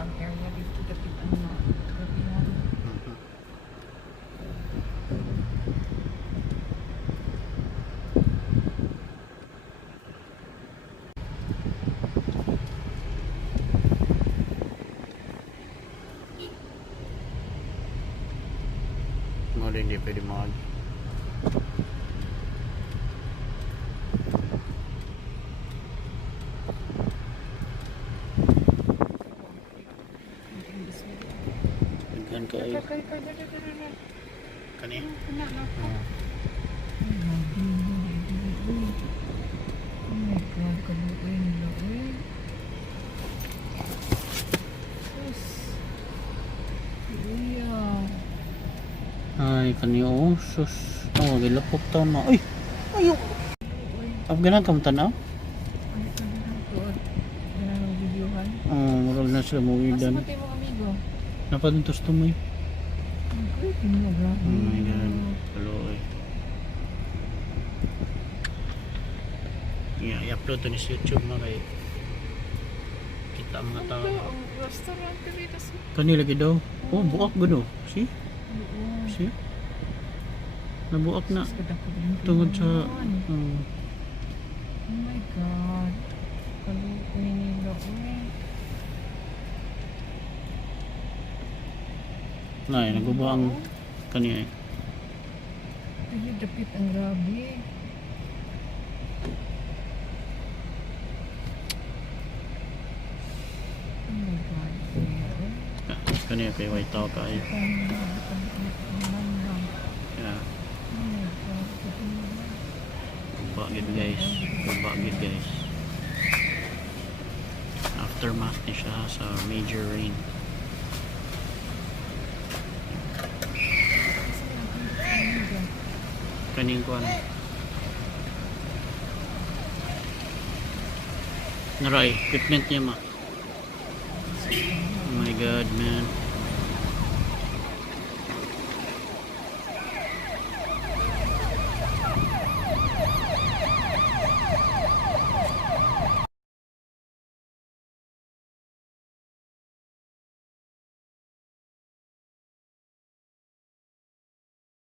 camp area dito dapit ano na grabe na. Mga hindi pwede mag daghan kayo kani Oh my God, kabuoy nila, eh. Sus. Iya. ay kani oh sus oh gilapok taon na ay ayo Afganan kam tanaw Ano ka na to? Ganang videohan. murag na sila Mas muwidan matay mo amigo. napaduntos tumoy Ang creepy nila, grabe. oh my god kaloy i-upload to ni sa YouTube mga kay kita ang mga tao Ang restaurant dito sa. kani lagi daw oh buak gano see Oo. see nabuak na Sus, kadako din tungod sa Oh my God. Kaluoy nila, eh. nay nagubuang kani ay Ay, dapit ang grabe. Oh my God. kani kay white tao kay Oh my yeah God. bagid guys bagid guys aftermath ni siya sa major rain kaning kuan naray equipment niya ma oh my god man